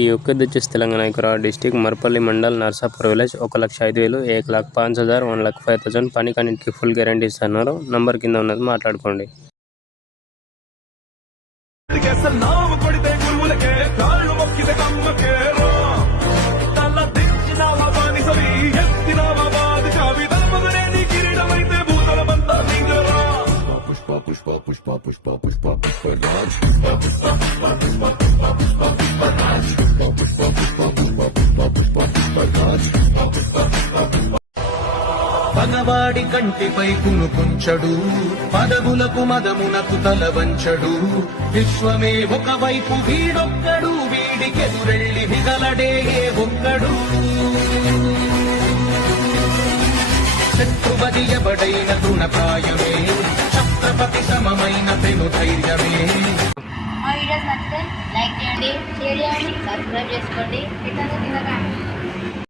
ఈ ఒక్కది వచ్చేసి తెలంగాణ డిస్టిక్ మర్పల్లి మండల్ నర్సాపూర్ విలేజ్ 1,05,000 1,05,000 1,05,000 పనికన్నిటికి ఫుల్ గ్యారంటీ ఇస్తున్నారు. నంబర్ కింద ఉన్నది మాట్లాడుకోండి. పగవాడి కంటిపై కునుకుంచడు, పదవులకు మదమునకు తల వంచడు. విశ్వమే ఒకవైపు వీడొక్కడు, వీడికెదురెళ్ళి మిగలడే ఒక్కడు. శత్రువది ఎవడైన తృణప్రాయమే, ఛత్రపతి సమమైన పెను ధైర్యమే. మా వీడియోస్ నచ్చితే లైక్ చేయండి, షేర్ చేయండి, సబ్స్క్రైబ్ చేసుకోండి.